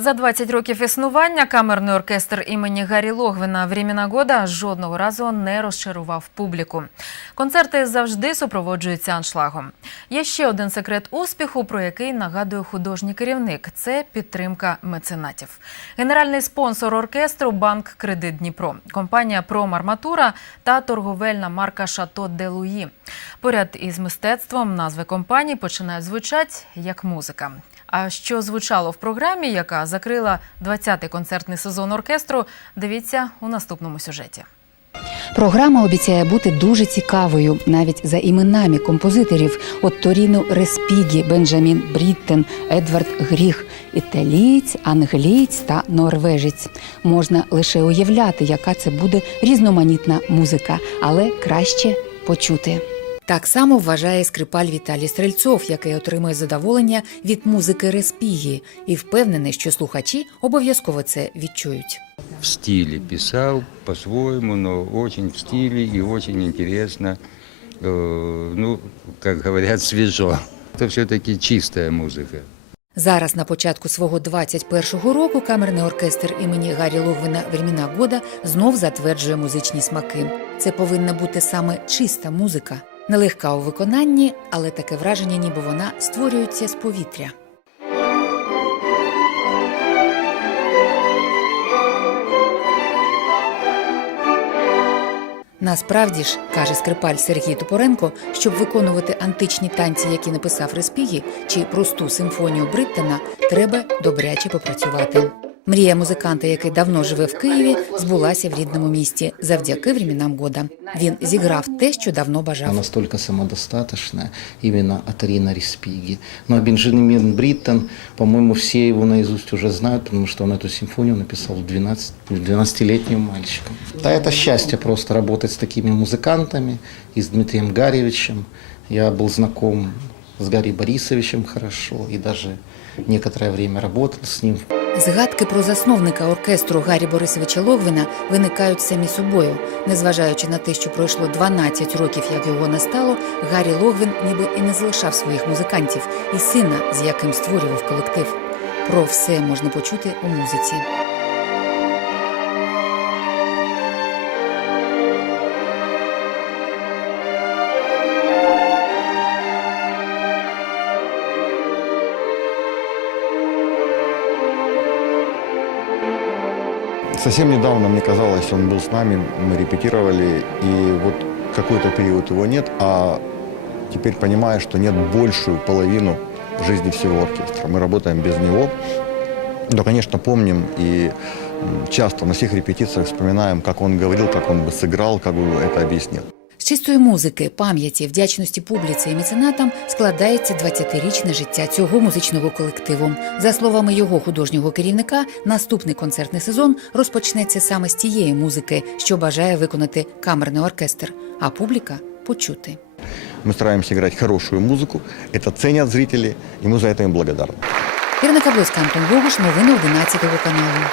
За 20 років існування камерний оркестр імені Гаррі Логвина «Времена года жодного разу не розчарував публіку. Концерти завжди супроводжуються аншлагом. Є ще один секрет успіху, про який нагадує художній керівник – це підтримка меценатів. Генеральний спонсор оркестру – банк «Кредит Дніпро», компанія «Промарматура» та торговельна марка «Шато де Луї». Поряд із мистецтвом назви компанії починають звучати як музика. А що звучало в програмі, яка закрила 20-й концертний сезон оркестру, дивіться у наступному сюжеті. Програма обіцяє бути дуже цікавою, навіть за іменами композиторів от Торіну Респігі, Бенджамін Бріттен, Едвард Гріх, італієць, англієць та норвежець. Можна лише уявляти, яка це буде різноманітна музика, але краще почути. Так само вважає скрипаль Віталій Стрельцов, який отримує задоволення від музики Респігі, і впевнений, що слухачі обов'язково це відчують. в стиле писал по-своему, но очень в стиле и очень интересно. Э, Ну, как говорят, свежо. Это все-таки чистая музыка. Зараз на початку свого 21-го року камерний оркестр імені Гаррі Логвина «Времена года знов затверджує музичні смаки. Це повинна бути саме чиста музика, нелегка у виконанні, але таке враження, ніби вона створюється з повітря. Насправді ж, каже скрипаль Сергій Тупоренко, щоб виконувати античні танці, які написав Респігі, чи просту симфонію Бриттена, треба добряче попрацювати. Мрія музиканта, який давно живе в Києві, збулася в рідному місті завдяки временам года. Він зіграв те, що давно Она бажав. настолько самодостаточная, именно от Арина Респиги. Но Бенджамин Бриттон, по-моему, все его наизусть уже знают, потому что он эту симфонию написал в 12 12-летним мальчиком. Да, это счастье просто работать с такими музыкантами и с Дмитрием Гарьевичем. Я был знаком с Гарри Борисовичем хорошо и даже некоторое время работал с ним. Згадки про засновника оркестру Гаррі Борисовича Логвина виникають самі собою. Незважаючи на те, що пройшло 12 років, як його не стало, Гаррі Логвин ніби і не залишав своїх музикантів і сина, з яким створював колектив. Про все можна почути у музиці. Совсем недавно, мне казалось, он был с нами, мы репетировали, и вот какой-то период его нет, а теперь понимаю, что нет большую половину жизни всего оркестра. Мы работаем без него, но, конечно, помним и часто на всех репетициях вспоминаем, как он говорил, как он бы сыграл, как бы это объяснил. З чистої музики, пам'яті, вдячності публіці і меценатам складається 20-річне життя цього музичного колективу. За словами його художнього керівника, наступний концертний сезон розпочнеться саме з тієї музики, що бажає виконати камерний оркестр, а публіка почути. Мы стараемся играть хорошую музыку, это ценят зрители, и мы за это им благодарны. Ірина Каблоська, Антон Богуш, новини 11 каналу.